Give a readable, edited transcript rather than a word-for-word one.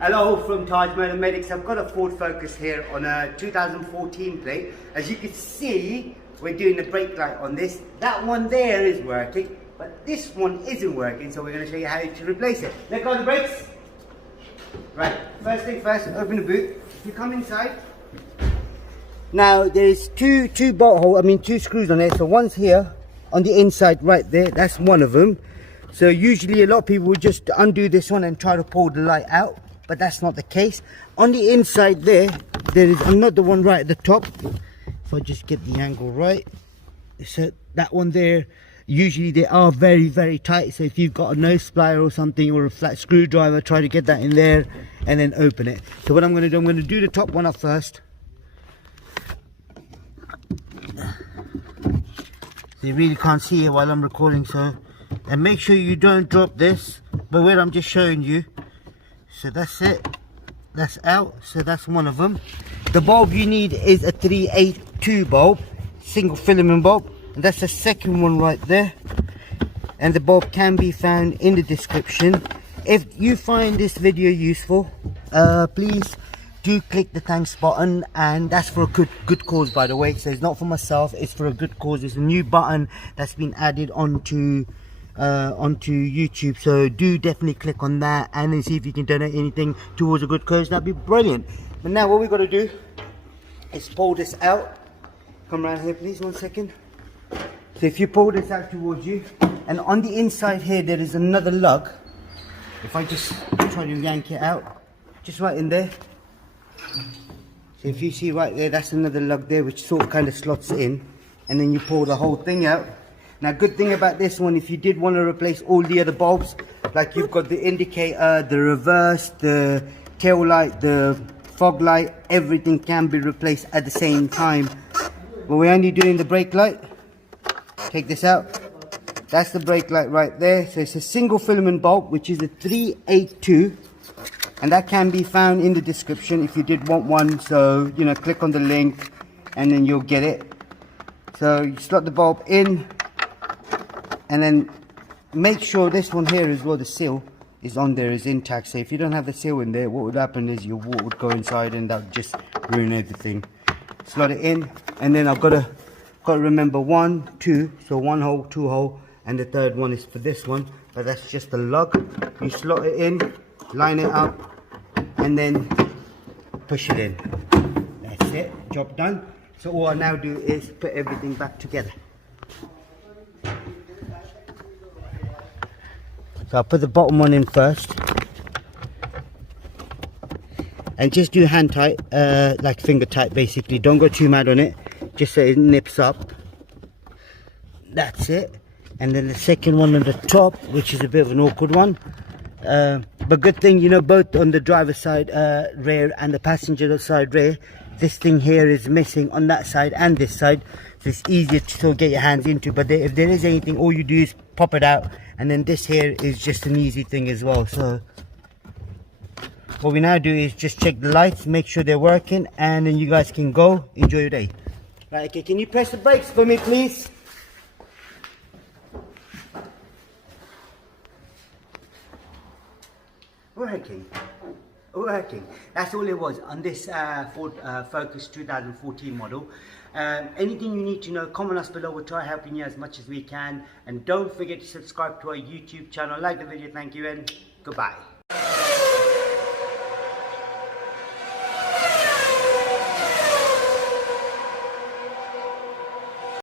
Hello from Tajmotormedics. I've got a Ford Focus here on a 2014 plate. As you can see, we're doing the brake light on this. That one there is working, but this one isn't working, so we're going to show you how to replace it. Let go of the brakes. Right, first thing first, open the boot. If you come inside, now there's two screws on there. So one's here on the inside right there, that's one of them. So usually a lot of people would just undo this one and try to pull the light out, but that's not the case. On the inside there is another one right at the top. If I just get the angle right, so that one there, usually they are very, very tight. So if you've got a nose plier or something, or a flat screwdriver, try to get that in there and then open it. So what I'm going to do the top one up first. So you really can't see it while I'm recording, so, and make sure you don't drop this, but where I'm just showing you. So that's it, that's out. So that's one of them. The bulb you need is a 382 bulb, single filament bulb, and that's the second one right there. And the bulb can be found in the description. If you find this video useful, please do click the thanks button, and that's for a good cause, by the way. So it's not for myself, it's for a good cause. It's a new button that's been added onto YouTube, so do definitely click on that and then see if you can donate anything towards a good cause. That'd be brilliant. But now what we've got to do is pull this out. Come around here please, 1 second. So if you pull this out towards you, and on the inside here there is another lug. If I just try to yank it out, just right in there. So if you see right there, that's another lug there which sort of kind of slots in, and then you pull the whole thing out. Now good thing about this one, if you did want to replace all the other bulbs, like you've got the indicator, the reverse, the tail light, the fog light, everything can be replaced at the same time. But we're only doing the brake light. Take this out. That's the brake light right there. So it's a single filament bulb, which is a 382, and that can be found in the description if you did want one. So, you know, click on the link and then you'll get it. So you slot the bulb in, and then make sure this one here as well, the seal is on there, is intact. So if you don't have the seal in there, what would happen is your water would go inside and that would just ruin everything. Slot it in, and then I've got to remember 1, 2, so 1 hole, 2 hole, and the third one is for this one, but that's just the lug. You slot it in, line it up, and then push it in. That's it, job done. So all I now do is put everything back together. So I'll put the bottom one in first, and just do hand tight, like finger tight basically. Don't go too mad on it, just so it nips up. That's it. And then the second one on the top, which is a bit of an awkward one, but good thing, you know, both on the driver's side rear and the passenger side rear, this thing here is missing on that side and this side, so it's easier to still get your hands into. But if there is anything, all you do is pop it out, and then this here is just an easy thing as well. So what we now do is just check the lights, make sure they're working, and then you guys can go enjoy your day. Right, okay, can you press the brakes for me please? Working. That's all it was on this Ford Focus 2014 model. Anything you need to know, comment us below. We'll try helping you as much as we can, and don't forget to subscribe to our YouTube channel. Like the video, thank you, and goodbye.